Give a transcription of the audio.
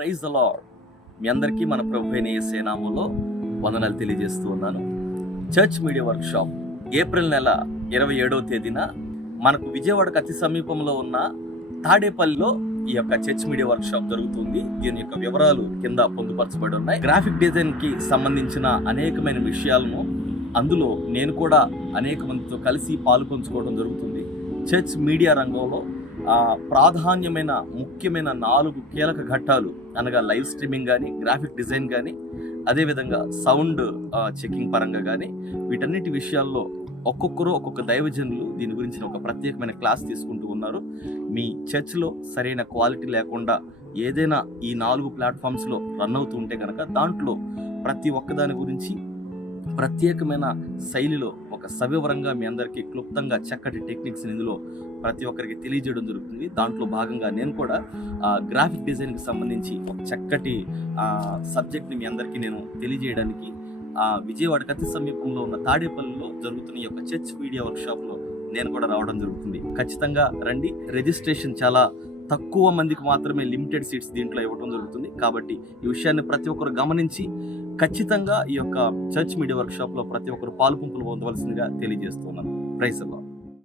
Praise the lord. మీ అందరికీ మన ప్రభు అయిన యేసయ్య నామములో వందనాలు తెలియజేస్తూ ఉన్నాను. చర్చ్ మీడియా వర్క్షాప్ ఏప్రిల్ నెల 27వ తేదీన మనకు విజయవాడకు అతి సమీపంలో ఉన్న తాడేపల్లిలో ఈ యొక్క చర్చ్ మీడియా వర్క్షాప్ జరుగుతుంది. దీని యొక్క వివరాలు కింద పొందుపరచబడి ఉన్నాయి. గ్రాఫిక్ డిజైన్ కి సంబంధించిన అనేకమైన విషయాలను అందులో నేను కూడా అనేక మందితో కలిసి పాల్పంచుకోవడం జరుగుతుంది. చర్చ్ మీడియా రంగంలో ప్రాధాన్యమైన ముఖ్యమైన 4 కీలక ఘట్టాలు అనగా లైవ్ స్ట్రీమింగ్ కానీ, గ్రాఫిక్ డిజైన్ కానీ, అదేవిధంగా సౌండ్ చెకింగ్ పరంగా కానీ, వీటన్నిటి విషయాల్లో ఒక్కొక్కరు ఒక్కొక్క దైవజనులు దీని గురించి ఒక ప్రత్యేకమైన క్లాస్ తీసుకుంటూ ఉన్నారు. మీ చర్చ్లో సరైన క్వాలిటీ లేకుండా ఏదైనా ఈ 4 ప్లాట్ఫామ్స్లో రన్ అవుతూ ఉంటే కనుక దాంట్లో ప్రతి ఒక్కదాని గురించి ప్రత్యేకమైన శైలిలో ఒక సవివరంగా మీ అందరికీ క్లుప్తంగా చక్కటి టెక్నిక్స్ ఇందులో ప్రతి ఒక్కరికి తెలియజేయడం జరుగుతుంది. దాంట్లో భాగంగా నేను కూడా గ్రాఫిక్ డిజైన్కి సంబంధించి ఒక చక్కటి సబ్జెక్ట్ని మీ అందరికీ నేను తెలియజేయడానికి విజయవాడకు అతి సమీపంలో ఉన్న తాడేపల్లిలో జరుగుతున్న ఈ యొక్క చర్చ్ మీడియా వర్క్షాప్లో నేను కూడా రావడం జరుగుతుంది. ఖచ్చితంగా రండి. రిజిస్ట్రేషన్ చాలా తక్కువ మందికి మాత్రమే, లిమిటెడ్ సీట్స్ దీంట్లో ఇవ్వడం జరుగుతుంది. కాబట్టి ఈ విషయాన్ని ప్రతి ఒక్కరు గమనించి ఖచ్చితంగా ఈ యొక్క చర్చ్ మీడియా వర్క్షాప్లో ప్రతి ఒక్కరు పాలుపంపులు పొందవలసిందిగా తెలియజేస్తున్నాను. Praise the lord.